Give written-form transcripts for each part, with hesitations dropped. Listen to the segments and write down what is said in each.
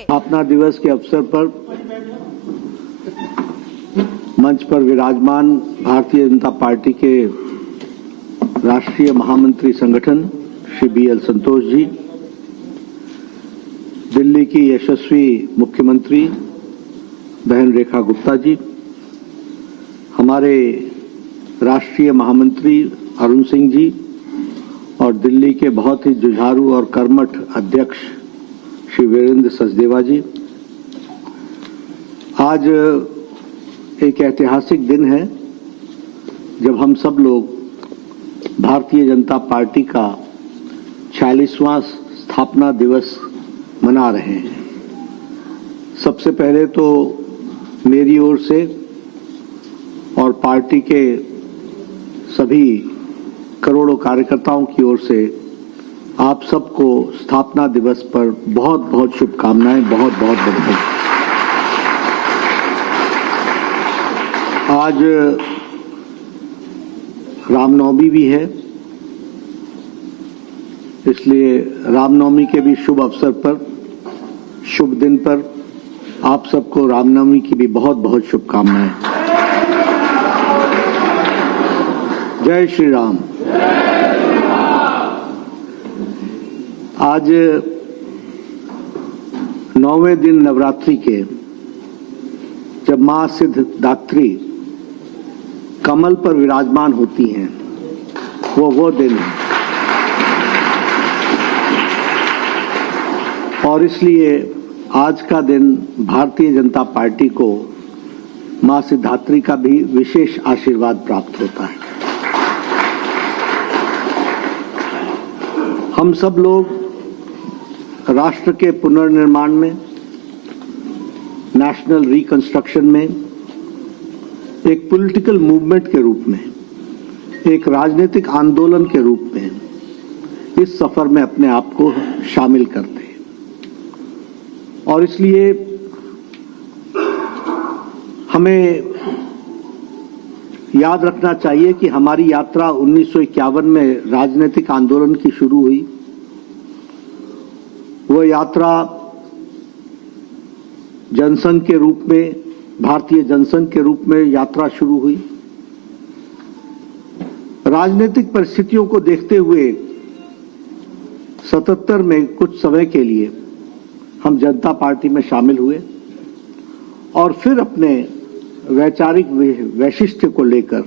स्थापना दिवस के अवसर पर मंच पर विराजमान भारतीय जनता पार्टी के राष्ट्रीय महामंत्री संगठन श्री BL संतोष जी, दिल्ली की यशस्वी मुख्यमंत्री बहन रेखा गुप्ता जी, हमारे राष्ट्रीय महामंत्री अरुण सिंह जी और दिल्ली के बहुत ही जुझारू और कर्मठ अध्यक्ष श्री वीरेंद्र सचदेवा जी। आज एक ऐतिहासिक दिन है जब हम सब लोग भारतीय जनता पार्टी का 46वां स्थापना दिवस मना रहे हैं। सबसे पहले तो मेरी ओर से और पार्टी के सभी करोड़ों कार्यकर्ताओं की ओर से आप सबको स्थापना दिवस पर बहुत बहुत शुभकामनाएं, बहुत बहुत बधाई। आज रामनवमी भी है, इसलिए रामनवमी के भी शुभ अवसर पर, शुभ दिन पर आप सबको रामनवमी की भी बहुत बहुत शुभकामनाएं। जय श्री राम। आज 9वें दिन नवरात्रि के जब मां सिद्धदात्री कमल पर विराजमान होती हैं, वो दिन है और इसलिए आज का दिन भारतीय जनता पार्टी को मां सिद्धदात्री का भी विशेष आशीर्वाद प्राप्त होता है। हम सब लोग राष्ट्र के पुनर्निर्माण में, नेशनल रिकंस्ट्रक्शन में, एक पॉलिटिकल मूवमेंट के रूप में, एक राजनीतिक आंदोलन के रूप में इस सफर में अपने आप को शामिल करते हैं और इसलिए हमें याद रखना चाहिए कि हमारी यात्रा 1951 में राजनीतिक आंदोलन की शुरू हुई। वो यात्रा जनसंघ के रूप में, भारतीय जनसंघ के रूप में यात्रा शुरू हुई। राजनीतिक परिस्थितियों को देखते हुए 77 में कुछ समय के लिए हम जनता पार्टी में शामिल हुए और फिर अपने वैचारिक वैशिष्ट्य को लेकर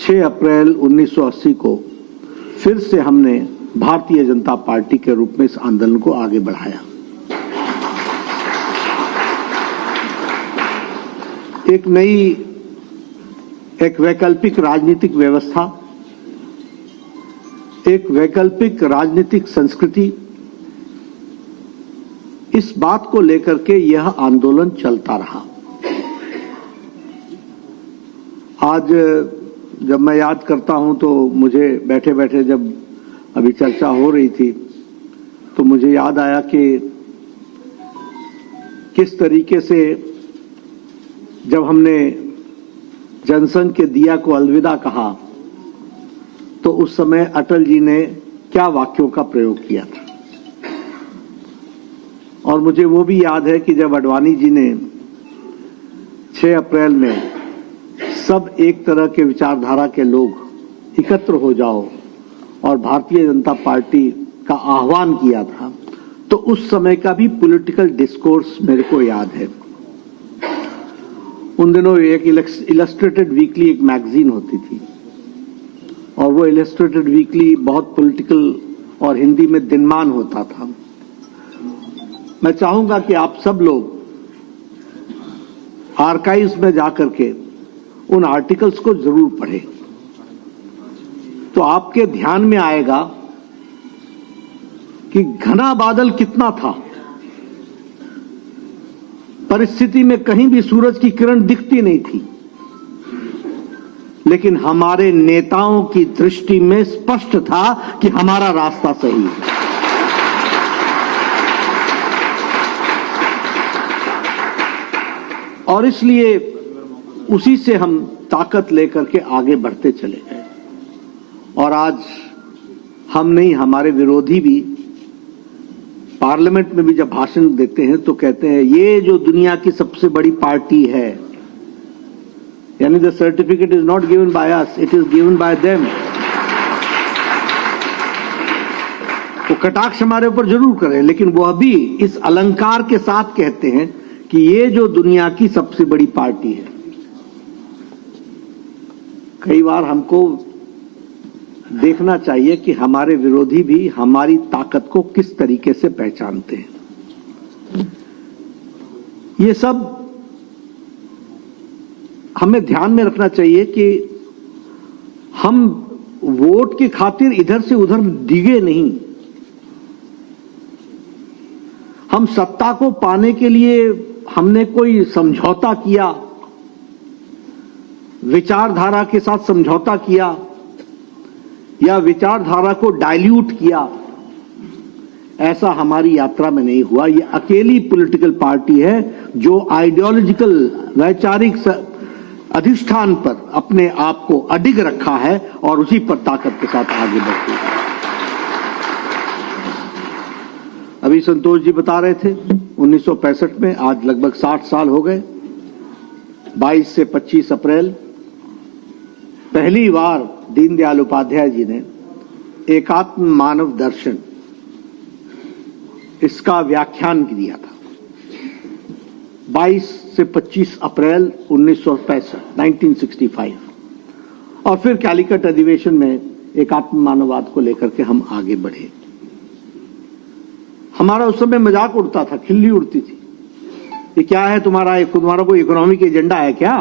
6 अप्रैल 1980 को फिर से हमने भारतीय जनता पार्टी के रूप में इस आंदोलन को आगे बढ़ाया। एक नई, एक वैकल्पिक राजनीतिक व्यवस्था, एक वैकल्पिक राजनीतिक संस्कृति, इस बात को लेकर के यह आंदोलन चलता रहा। आज जब मैं याद करता हूं तो मुझे बैठे बैठे, जब अभी चर्चा हो रही थी, तो मुझे याद आया कि किस तरीके से जब हमने जनसंघ के दिया को अलविदा कहा तो उस समय अटल जी ने क्या वाक्यों का प्रयोग किया था। और मुझे वो भी याद है कि जब आडवाणी जी ने 6 अप्रैल में सब एक तरह के विचारधारा के लोग एकत्र हो जाओ और भारतीय जनता पार्टी का आह्वान किया था, तो उस समय का भी पॉलिटिकल डिस्कोर्स मेरे को याद है। उन दिनों एक इलस्ट्रेटेड वीकली एक मैगजीन होती थी और वो इलस्ट्रेटेड वीकली बहुत पॉलिटिकल और हिंदी में दिनमान होता था। मैं चाहूंगा कि आप सब लोग आर्काइव्स में जाकर के उन आर्टिकल्स को जरूर पढ़ें, तो आपके ध्यान में आएगा कि घना बादल कितना था, परिस्थिति में कहीं भी सूरज की किरण दिखती नहीं थी, लेकिन हमारे नेताओं की दृष्टि में स्पष्ट था कि हमारा रास्ता सही है। और इसलिए उसी से हम ताकत लेकर के आगे बढ़ते चले गए और आज हम नहीं, हमारे विरोधी भी पार्लियामेंट में भी जब भाषण देते हैं तो कहते हैं ये जो दुनिया की सबसे बड़ी पार्टी है, यानी the certificate is not given by us, it is given by them. वो कटाक्ष हमारे ऊपर जरूर करें, लेकिन वह भी इस अलंकार के साथ कहते हैं कि ये जो दुनिया की सबसे बड़ी पार्टी है। कई बार हमको देखना चाहिए कि हमारे विरोधी भी हमारी ताकत को किस तरीके से पहचानते हैं। ये सब हमें ध्यान में रखना चाहिए कि हम वोट की खातिर इधर से उधर डिगे नहीं। हम सत्ता को पाने के लिए हमने कोई समझौता किया, विचारधारा के साथ समझौता किया या विचारधारा को डाइल्यूट किया, ऐसा हमारी यात्रा में नहीं हुआ। ये अकेली पॉलिटिकल पार्टी है जो आइडियोलॉजिकल वैचारिक अधिष्ठान पर अपने आप को अडिग रखा है और उसी पर ताकत के साथ आगे बढ़ती है। अभी संतोष जी बता रहे थे 1965 में, आज लगभग 60 साल हो गए। 22 से 25 अप्रैल पहली बार दीनदयाल उपाध्याय जी ने एकात्म मानव दर्शन इसका व्याख्यान दिया था। 22 से 25 अप्रैल 1965 और फिर कैलिकट अधिवेशन में एकात्म मानववाद को लेकर के हम आगे बढ़े। हमारा उस समय मजाक उड़ता था, खिल्ली उड़ती थी, ये क्या है तुम्हारा कोई इकोनॉमिक एजेंडा है क्या?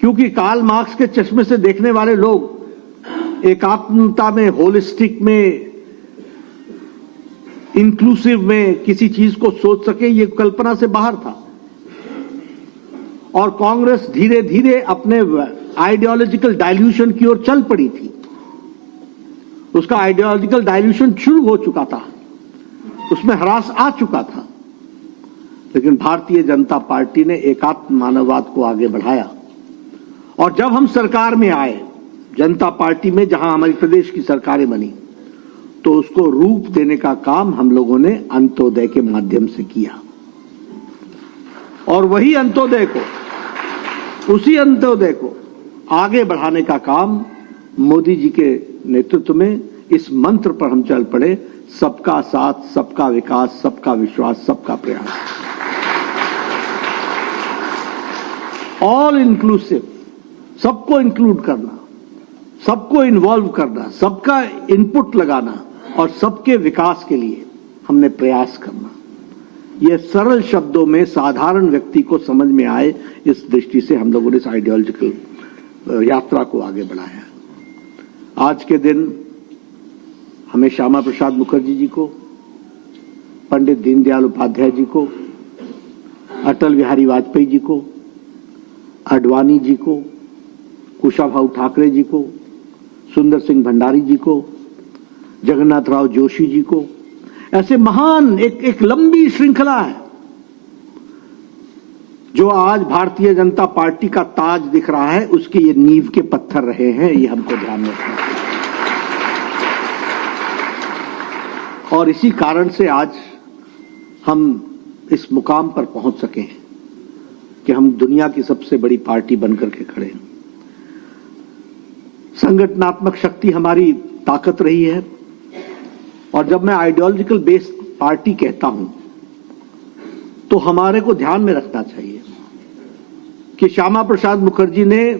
क्योंकि कार्ल मार्क्स के चश्मे से देखने वाले लोग एकात्मता में, होलिस्टिक में, इंक्लूसिव में किसी चीज को सोच सके, ये कल्पना से बाहर था। और कांग्रेस धीरे धीरे अपने आइडियोलॉजिकल डाइल्यूशन की ओर चल पड़ी थी। उसका आइडियोलॉजिकल डाइल्यूशन शुरू हो चुका था, उसमें ह्रास आ चुका था, लेकिन भारतीय जनता पार्टी ने एकात्म मानववाद को आगे बढ़ाया। और जब हम सरकार में आए, जनता पार्टी में, जहां हमारी प्रदेश की सरकारें बनी, तो उसको रूप देने का काम हम लोगों ने अंत्योदय के माध्यम से किया। और वही अंत्योदय को, उसी अंत्योदय को आगे बढ़ाने का काम मोदी जी के नेतृत्व में इस मंत्र पर हम चल पड़े, सबका साथ, सबका विकास, सबका विश्वास, सबका प्रयास, ऑल इंक्लूसिव, सबको इंक्लूड करना, सबको इन्वॉल्व करना, सबका इनपुट लगाना और सबके विकास के लिए हमने प्रयास करना। यह सरल शब्दों में साधारण व्यक्ति को समझ में आए, इस दृष्टि से हम लोगों ने इस आइडियोलॉजिकल यात्रा को आगे बढ़ाया। आज के दिन हमें श्यामा प्रसाद मुखर्जी जी को, पंडित दीनदयाल उपाध्याय जी को, अटल बिहारी वाजपेयी जी को, आडवाणी जी को, कुशाभाऊ ठाकरे जी को, सुंदर सिंह भंडारी जी को, जगन्नाथ राव जोशी जी को, ऐसे महान एक लंबी श्रृंखला है जो आज भारतीय जनता पार्टी का ताज दिख रहा है, उसके ये नींव के पत्थर रहे हैं, ये हमको ध्यान में रखना है। और इसी कारण से आज हम इस मुकाम पर पहुंच सके हैं कि हम दुनिया की सबसे बड़ी पार्टी बनकर के खड़े हैं। संगठनात्मक शक्ति हमारी ताकत रही है। और जब मैं आइडियोलॉजिकल बेस्ड पार्टी कहता हूं तो हमारे को ध्यान में रखना चाहिए कि श्यामा प्रसाद मुखर्जी ने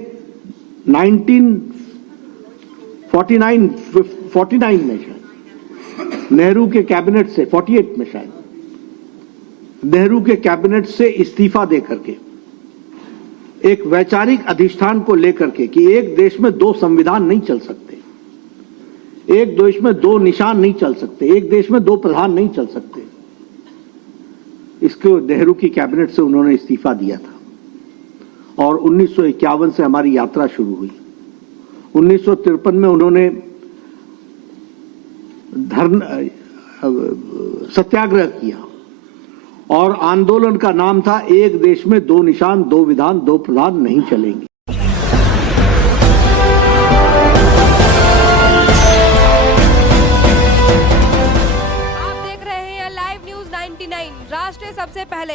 1949 में शायद नेहरू के कैबिनेट से, 48 में शायद नेहरू के कैबिनेट से इस्तीफा देकर के एक वैचारिक अधिष्ठान को लेकर के कि एक देश में दो संविधान नहीं चल सकते, एक देश में दो निशान नहीं चल सकते, एक देश में दो प्रधान नहीं चल सकते, इसको नेहरू की कैबिनेट से उन्होंने इस्तीफा दिया था। और 1951 से हमारी यात्रा शुरू हुई। 1953 में उन्होंने सत्याग्रह किया और आंदोलन का नाम था एक देश में दो निशान, दो विधान, दो प्रधान नहीं चलेंगे। 99 राष्ट्र सबसे पहले।